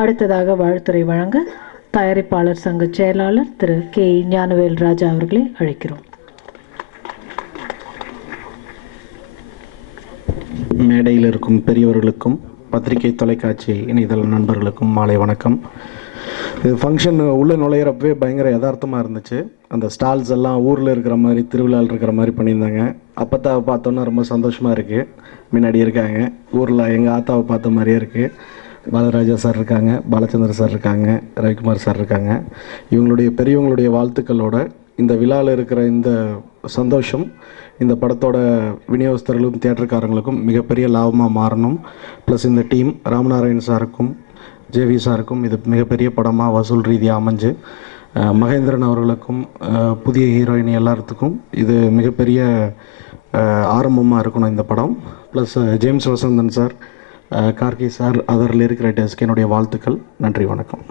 அடுத்ததாக வாழ்த்துரை வழங்க தயாரிப்பாளர் சங்க செயலாளர் திரு கே ஞானவேல் ராஜா அவர்களை அழைக்கிறோம். மேடையில் இருக்கும் பெரியவர்களுக்கும் பத்திரிகை தொலைக்காட்சி இணையதள நண்பர்களுக்கும் மாலை வணக்கம். இது ஃபங்க்ஷன் உள்ளே நுழையிறப்பவே பயங்கர யதார்த்தமாக இருந்துச்சு. அந்த ஸ்டால்ஸ் எல்லாம் ஊரில் இருக்கிற மாதிரி திருவிழாவில் இருக்கிற மாதிரி பண்ணியிருந்தாங்க. அப்பத்தாவை பார்த்தோன்னா ரொம்ப சந்தோஷமாக இருக்குது. முன்னாடி இருக்காங்க, ஊரில் எங்கள் ஆத்தாவை பார்த்த மாதிரியே இருக்குது. பாலராஜா சார் இருக்காங்க, பாலச்சந்திர சார் இருக்காங்க, ரவிக்குமார் சார் இருக்காங்க. இவங்களுடைய பெரியவங்களுடைய வாழ்த்துக்களோட இந்த விழாவில் இருக்கிற இந்த சந்தோஷம் இந்த படத்தோட விநியோகஸ்தர்களுக்கும் தியேட்டருக்காரங்களுக்கும் மிகப்பெரிய லாபமாக மாறணும். ப்ளஸ் இந்த டீம் ராமநாராயண் சாருக்கும் ஜேவி சாருக்கும் இது மிகப்பெரிய படமாக வசூல் ரீதியாக அமைஞ்சு மகேந்திரன் அவர்களுக்கும் புதிய ஹீரோயினி எல்லாத்துக்கும் இது மிகப்பெரிய ஆரம்பமாக இருக்கணும் இந்த படம். Plus James Vasanthan sir, Karky sir, other lyric ரைட்டர்ஸ்க்கு என்னுடைய வாழ்த்துக்கள். நன்றி, வணக்கம்.